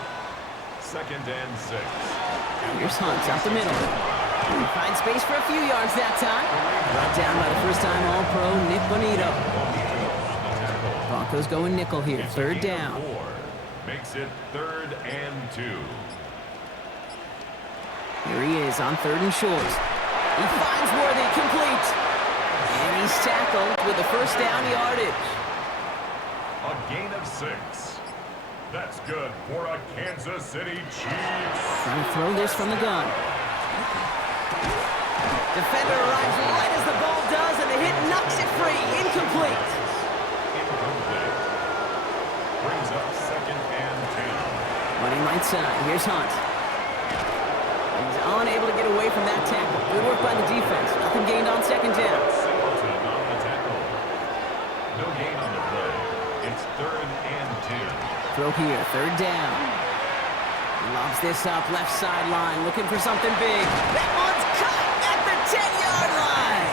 2nd and 6. Here's Hunt up the middle. He finds space for a few yards that time. Brought down by the first-time All-Pro Nick Bonito. Broncos going nickel here, 3rd down. 4. Makes it 3rd and 2. Here he is on 3rd and short. He finds Worthy complete. And he's tackled with the first down yardage. A gain of 6. That's good for a Kansas City Chiefs. Trying to throw this from the gun. Defender arrives right as the ball does, and the hit knocks it free. Incomplete. Incomplete. Brings up 2nd and 10. Running right side. Here's Hunt. He's unable to get away from that tackle. Good work by the defense. Nothing gained on 2nd down. Singleton on the tackle. No gain on the play. It's 3rd and 10. Throw here, 3rd down. Lobs this up, left sideline, looking for something big. That one's caught at the 10-yard line.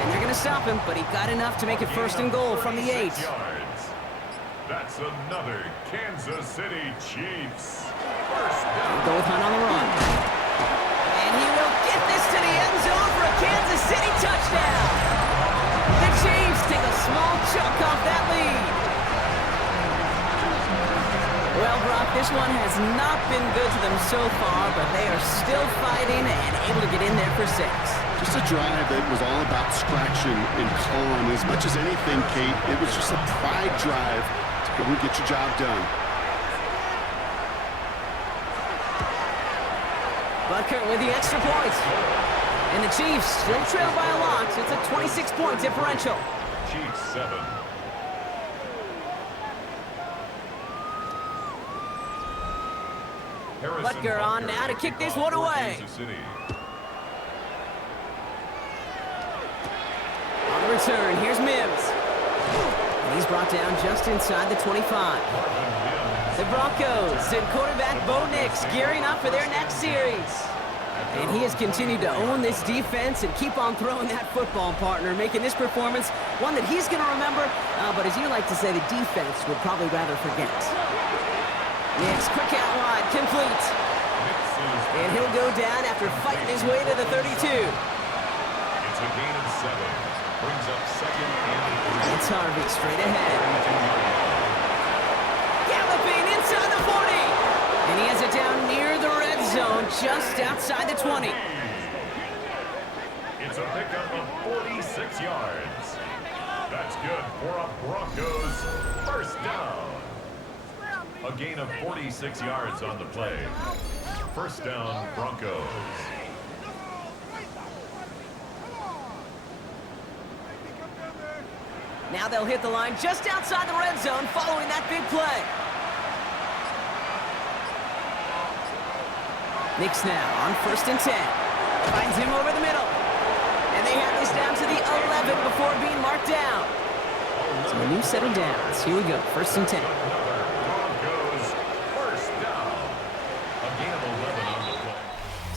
And they're going to stop him, but he got enough to make it 1st and goal from the 8. 6 yards. That's another Kansas City Chiefs. First down. Go with Hunt on the run. And he will get this to the end zone for a Kansas City touchdown. The Chiefs take a small chunk off that lead. Well, Brock, this one has not been good to them so far, but they are still fighting and able to get in there for 6. Just a drive that was all about distraction and calm. As much as anything, Kate, it was just a pride drive to go and get your job done. Butker with the extra point. And the Chiefs still trail by a lot. It's a 26-point differential. Chiefs 7. Butker on now to kick this one away. On the return, here's Mims. And he's brought down just inside the 25. The Broncos and quarterback Bo Nix gearing up for their next series. And he has continued to own this defense and keep on throwing that football, partner, making this performance one that he's going to remember, but as you like to say, the defense would probably rather forget. Nix, quick out wide, complete. And he'll go down after fighting his way to the 32. It's a gain of 7. Brings up 2nd and 3. It's Harvey straight ahead. Galloping inside the 40. And he has it down near the red zone, just outside the 20. It's a pickup of 46 yards. That's good for a Broncos first down. A gain of 46 yards on the play. First down, Broncos. Now they'll hit the line just outside the red zone following that big play. Nix now on 1st and 10. Finds him over the middle. And they have this down to the 11 before being marked down. So a new set of downs. Here we go, 1st and 10. Broncos first down. A gain of 11 on the play.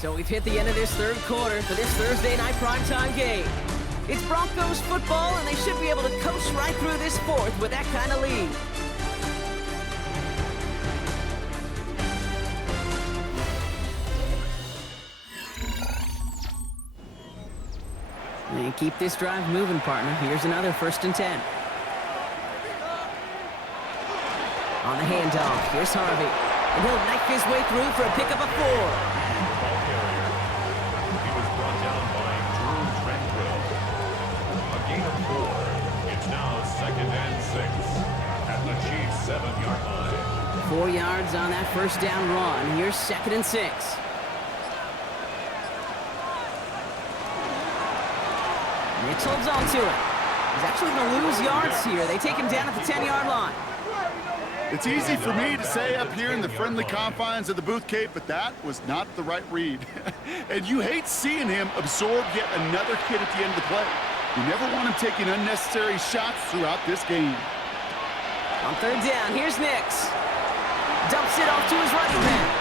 So we've hit the end of this 3rd quarter for this Thursday night primetime game. It's Broncos football, and they should be able to coast right through this 4th with that kind of lead. And keep this drive moving, partner. Here's another 1st and 10. On the handoff, here's Harvey. And he'll knife his way through for a pickup of 4. Ball carrier. He was brought down by Drew Tranquill. A gain of 4. It's now 2nd and 6 at the Chiefs' 7-yard line. 4 yards on that first down run. Here's 2nd and 6. Nix holds on to it. He's actually going to lose yards here. They take him down at the 10-yard line. It's easy for me to say up here in the friendly confines of the booth, Kate, but that was not the right read. And you hate seeing him absorb yet another hit at the end of the play. You never want him taking unnecessary shots throughout this game. On third down, here's Nix. Dumps it off to his running back.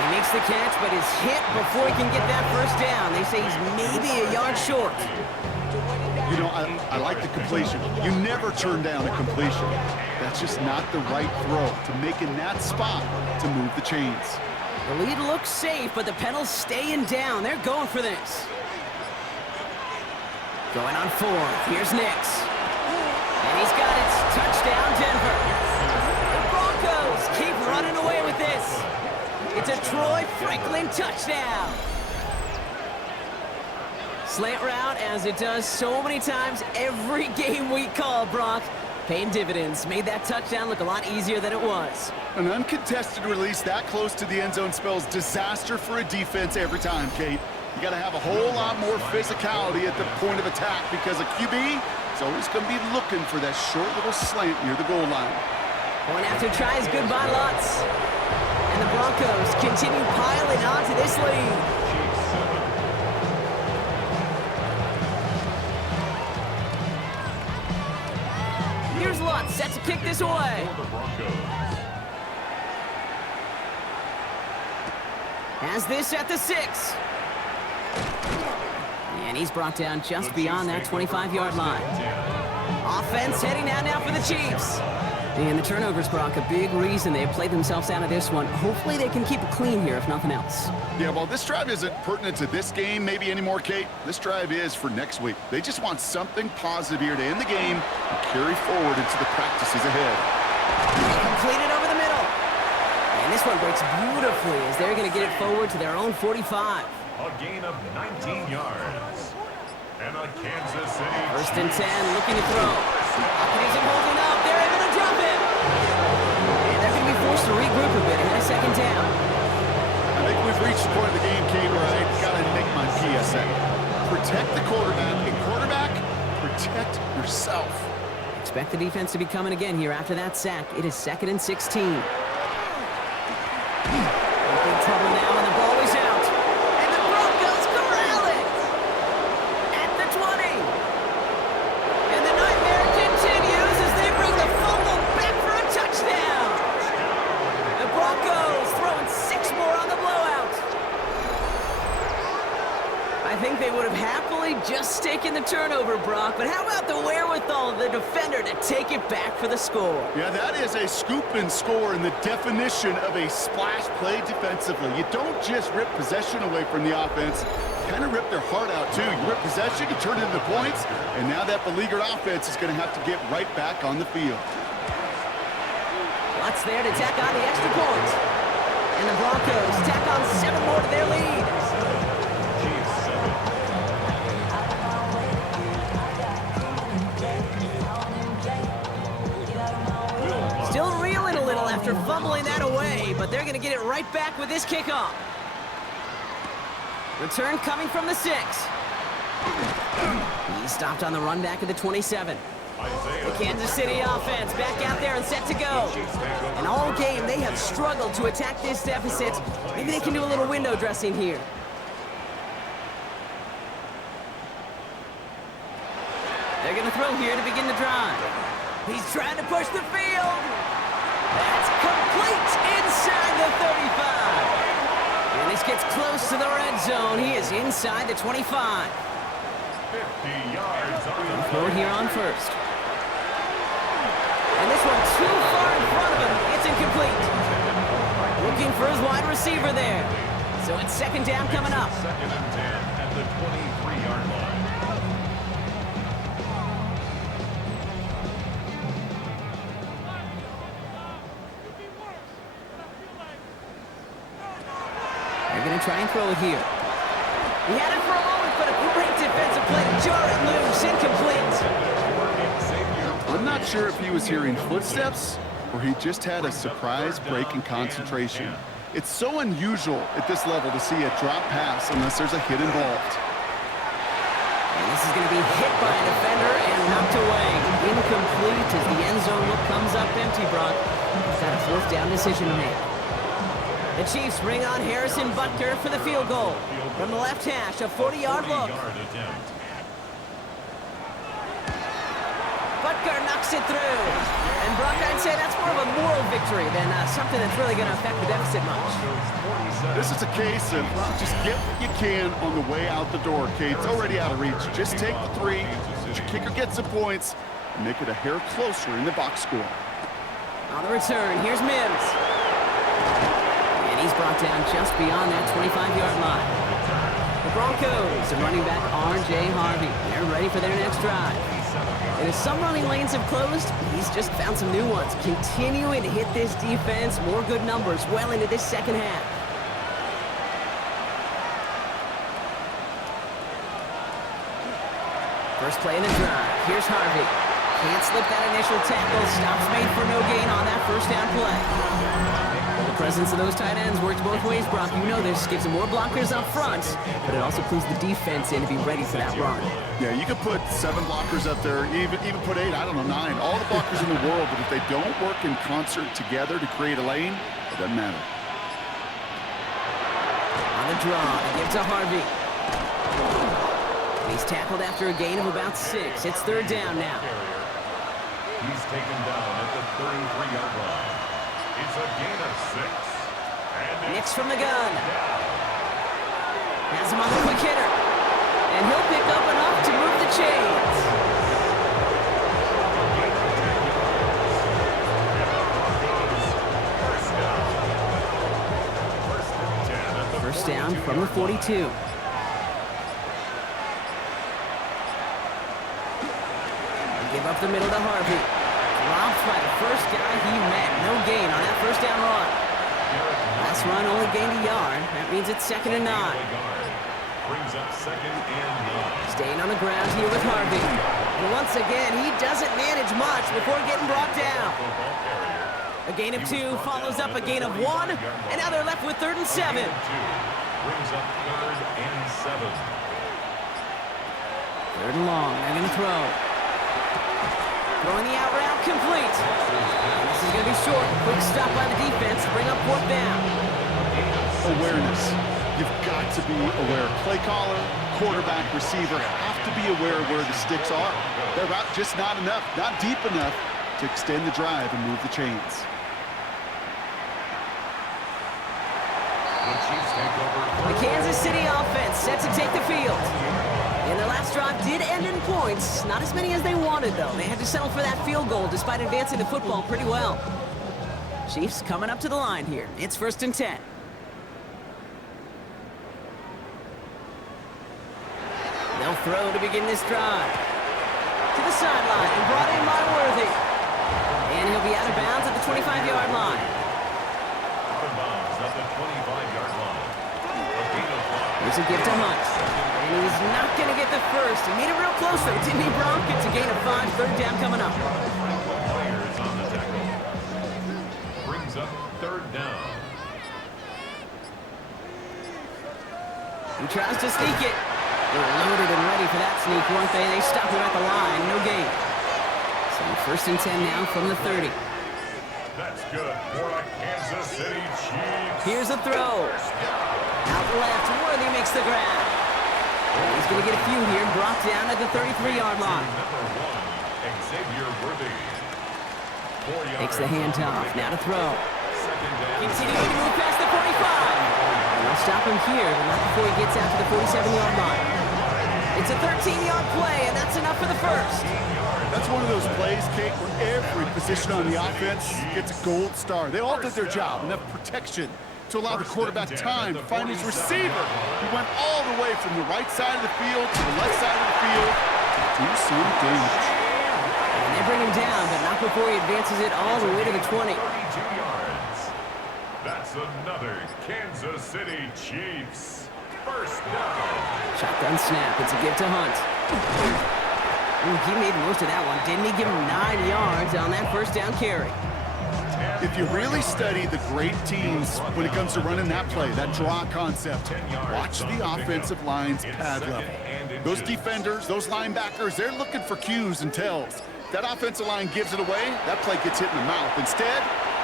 He makes the catch, but is hit before he can get that first down. They say he's maybe a yard short. You know, I like the completion. You never turn down a completion. That's just not the right throw to make in that spot to move the chains. The lead looks safe, but the Penals staying down. They're going for this. Going on fourth. Here's Nix. And he's got it. Touchdown, Denver. The Broncos keep running away with this. It's a Troy Franklin touchdown. Slant route, as it does so many times every game we call, Brock. Paying dividends. Made that touchdown look a lot easier than it was. An uncontested release that close to the end zone spells disaster for a defense every time, Kate. You got to have a whole lot more physicality at the point of attack because a QB is always going to be looking for that short little slant near the goal line. Point after try is good by lots. And the Broncos continue piling onto this lead. Here's Lutz, set to kick this away. Has this at the 6. And he's brought down just beyond that 25-yard line. Offense heading out now for the Chiefs. And the turnovers, Brock, a big reason they played themselves out of this one. Hopefully they can keep it clean here, if nothing else. Yeah, well, this drive isn't pertinent to this game maybe anymore, Kate. This drive is for next week. They just want something positive here to end the game and carry forward into the practices ahead. Completed over the middle. And this one breaks beautifully as they're going to get it forward to their own 45. A gain of 19 yards. And a Kansas City. First and 10, looking to throw. Pocket isn't holding up. They're able to drop it. And they're going to be forced to regroup a bit ahead of second down. I think we've reached the point of the game, Kate, where I got to make my PSA. Protect the quarterback. And quarterback, protect yourself. Expect the defense to be coming again here after that sack. It is 2nd and 16. Big trouble now, and the ball is out. And the Broncos corral it at the 20. And the nightmare continues as they bring the fumble back for a touchdown. The Broncos throwing 6 more on the blowout. I think they would have happily just taken the turnover, Brock, but how about the wherewithal of the defender to take it back for the score? Yeah, that is a scoop and score in the definition of a splash play defensively. You don't just rip possession away from the offense, you kind of rip their heart out too. You rip possession, you turn it into points, and now that beleaguered offense is going to have to get right back on the field. Lutz there to tack on the extra point. And the Broncos tack on 7 more to their lead. Still reeling a little after fumbling that away, but they're going to get it right back with this kickoff. Return coming from the 6. He stopped on the run back at the 27. The Kansas City offense back out there and set to go. And all game, they have struggled to attack this deficit. Maybe they can do a little window dressing here. They're going to throw here to begin the drive. He's trying to push the field. That's complete inside the 35. And this gets close to the red zone. He is inside the 25. 50 yards on the Throw it here on first. And this one too far in front of him. It's incomplete. Looking for his wide receiver there. So it's 2nd down coming up. 2nd and 10 at the 23-yard line. They're going to try and throw it here. He had it for a moment, but a great defensive play to jar it loose. Incomplete. I'm not sure if he was hearing footsteps or he just had a surprise break in concentration. It's so unusual at this level to see a drop pass unless there's a hit involved. And this is going to be hit by a defender and knocked away. Incomplete as the end zone look comes up empty, Brock. He's got a fourth down decision to make. The Chiefs bring on Harrison Butker for the field goal. From the left hash, a 40-yard look. Butker knocks it through. And Brock, I'd say that's more of a moral victory than something that's really going to affect the deficit much. This is a case of, well, just get what you can on the way out the door, Kate. It's already out of reach. Just take the 3, let your kicker get some points, and make it a hair closer in the box score. On the return, here's Mims. And he's brought down just beyond that 25-yard line. The Broncos are running back R.J. Harvey. They're ready for their next drive. And as some running lanes have closed, he's just found some new ones. Continuing to hit this defense, more good numbers well into this second half. First play in the drive. Here's Harvey. Can't slip that initial tackle. Stops made for no gain on that first down play. The presence of those tight ends works both ways, Brock. You know this. Gives them more blockers up front, but it also clues the defense in to be ready for that run. Yeah, you could put 7 blockers up there, even put 8, I don't know, 9. All the blockers in the world, but if they don't work in concert together to create a lane, it doesn't matter. On the draw, they give to Harvey. He's tackled after a gain of about 6. It's third down now. He's taken down at the 33-yard line. It's a gain of 6. Nix from the gun. Has him on the quick hitter. And he'll pick up enough to move the chains. First down from the 42. Give up the middle to Harvey. Dropped by the first guy he met. No gain on that first down run. Last run only gained a yard. That means it's 2nd and 9. Brings up 2nd and 9. Staying on the ground here with Harvey. And once again, he doesn't manage much before getting brought down. A gain of 2 follows up a gain of 1. And now they're left with 3rd and 7. Brings up 3rd and 7. 3rd and long. They're going to throw. Throwing the out route complete. And this is going to be short. Quick stop by the defense to bring up 4th down. Awareness. You've got to be aware. Play caller, quarterback, receiver have to be aware of where the sticks are. Their route just not enough, not deep enough to extend the drive and move the chains. The Chiefs take over. The Kansas City offense set to take the field. And their last drive did end in points. Not as many as they wanted, though. They had to settle for that field goal despite advancing the football pretty well. Chiefs coming up to the line here. It's 1st and 10. They'll throw to begin this drive. To the sideline and brought in by Worthy. And he'll be out of bounds at the 25-yard line. Out of bounds at the 25-yard line. Here's a gift to Hunt. And he's not going to get the first. He made it real close, though, didn't he, Brock? It's a gain of 5, 3rd down coming up. Players on the tackle. Brings up 3rd down. He tries to sneak it. They were loaded and ready for that sneak, weren't they? They stopped him at the line. No gain. So 1st and 10 now from the 30. That's good for a Kansas City Chiefs. Here's a throw. Out left, Worthy makes the grab. He's going to get a few here, brought down at the 33-yard line. Number 1, Xavier Worthy. 4 yards. Takes the handoff, now to throw. 2nd down. Continuing to move past the 45. And they'll stop him here, but not before he gets out to the 47-yard line. It's a 13-yard play, and that's enough for the first. That's one of those plays, Kate, where every position on the offense gets a gold star. They all did their job, enough protection to allow the quarterback time to find his receiver. He went all the way from the right side of the field to the left side of the field to do some damage. And they bring him down, but not before he advances it all the way to the 20. 32 yards. That's another Kansas City Chiefs. First down. Shotgun snap. It's a give to Hunt. Ooh, he made most of that one, didn't he? Give him 9 yards on that first down carry. 10 If you really study the great teams when it comes to running that play, that draw concept, watch the offensive line's pad level. Those defenders, those linebackers, they're looking for cues and tells. That offensive line gives it away, that play gets hit in the mouth. Instead,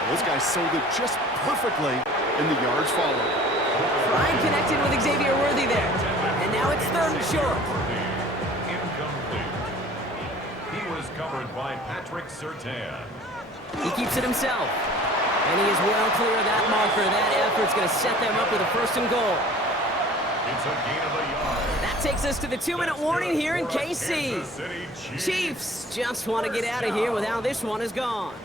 those guys sold it just perfectly, and the yards followed. Ryan connected with Xavier Worthy there. And now it's 3rd and short. Incomplete. He was covered by Patrick Surtain. He keeps it himself. And he is well clear of that marker. That effort's going to set them up with a 1st and goal. It's a gain of a yard. That takes us to the 2-minute warning here in KC. Chiefs just want to get out of here with how this one is gone.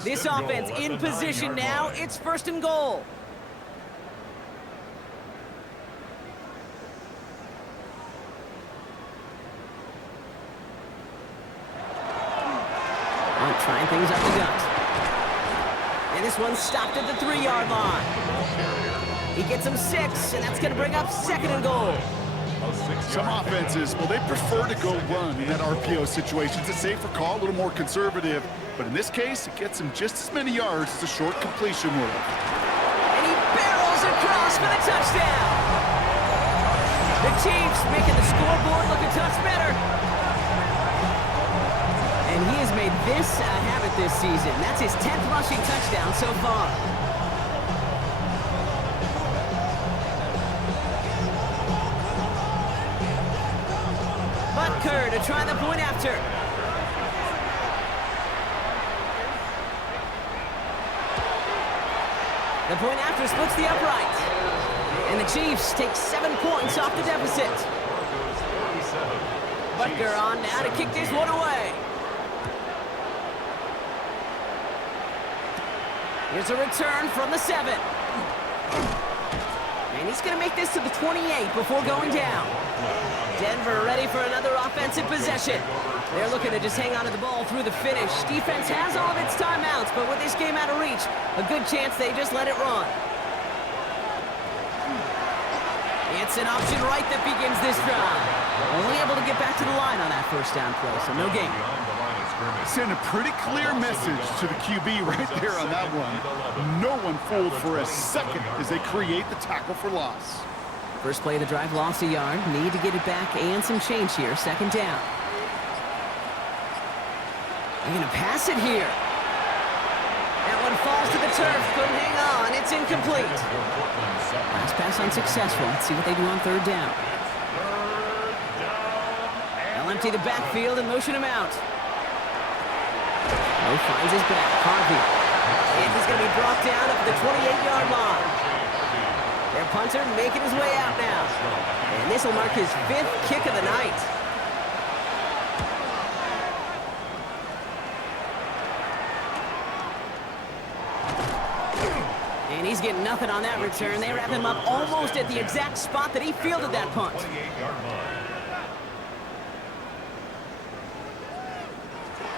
This offense in position now. It's 1st and goal. Trying things up the gut. And this one's stopped at the 3-yard line. He gets him 6, and that's going to bring up 2nd and goal. Some offenses, well, they prefer to go run in that RPO situation. It's a safer call, a little more conservative. But in this case, it gets him just as many yards as a short completion would. And he barrels across for the touchdown. The Chiefs making the scoreboard look a touch better. And he has made this a habit this season. That's his 10th rushing touchdown so far. Butker to try the point after. The point after splits the upright. And the Chiefs take 7 points off the deficit. Butker on now to kick this one away. Here's a return from the 7. And he's going to make this to the 28 before going down. Denver ready for another offensive possession. They're looking to just hang on to the ball through the finish. Defense has all of its timeouts, but with this game out of reach, a good chance they just let it run. It's an option right that begins this drive. Only able to get back to the line on that 1st down play, so no gain. Send a pretty clear message to the QB right there on that one. No one fooled for a second as they create the tackle for loss. First play of the drive lost a yard. Need to get it back and some change here. 2nd down. They're going to pass it here. That one falls to the turf. Couldn't hang on. It's incomplete. Last pass unsuccessful. Let's see what they do on 3rd down. They'll empty the backfield and motion him out. Mo finds his back. Harvey. And he's going to be brought down at the 28-yard line. Their punter making his way out now. And this will mark his 5th kick of the night. And he's getting nothing on that return. They wrap him up almost at the exact spot that he fielded that punt.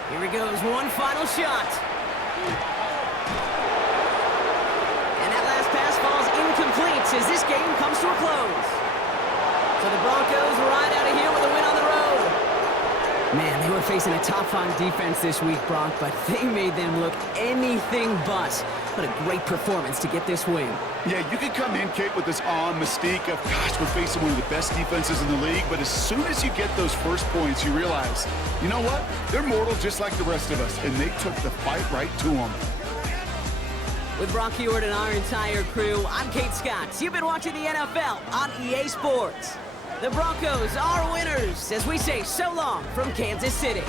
Here he goes, one final shot. And that last pass falls incomplete as this game comes to a close. So the Broncos ride out of here with a win on the road. Man, they were facing a top-5 defense this week, Bronc, but they made them look anything but. What a great performance to get this win. Yeah, you can come in, Kate, with this awe and mystique of, gosh, we're facing one of the best defenses in the league, but as soon as you get those first points, you realize, you know what? They're mortal just like the rest of us, and they took the fight right to them. With Brock Ewart and our entire crew, I'm Kate Scott. You've been watching the NFL on EA Sports. The Broncos are winners as we say so long from Kansas City.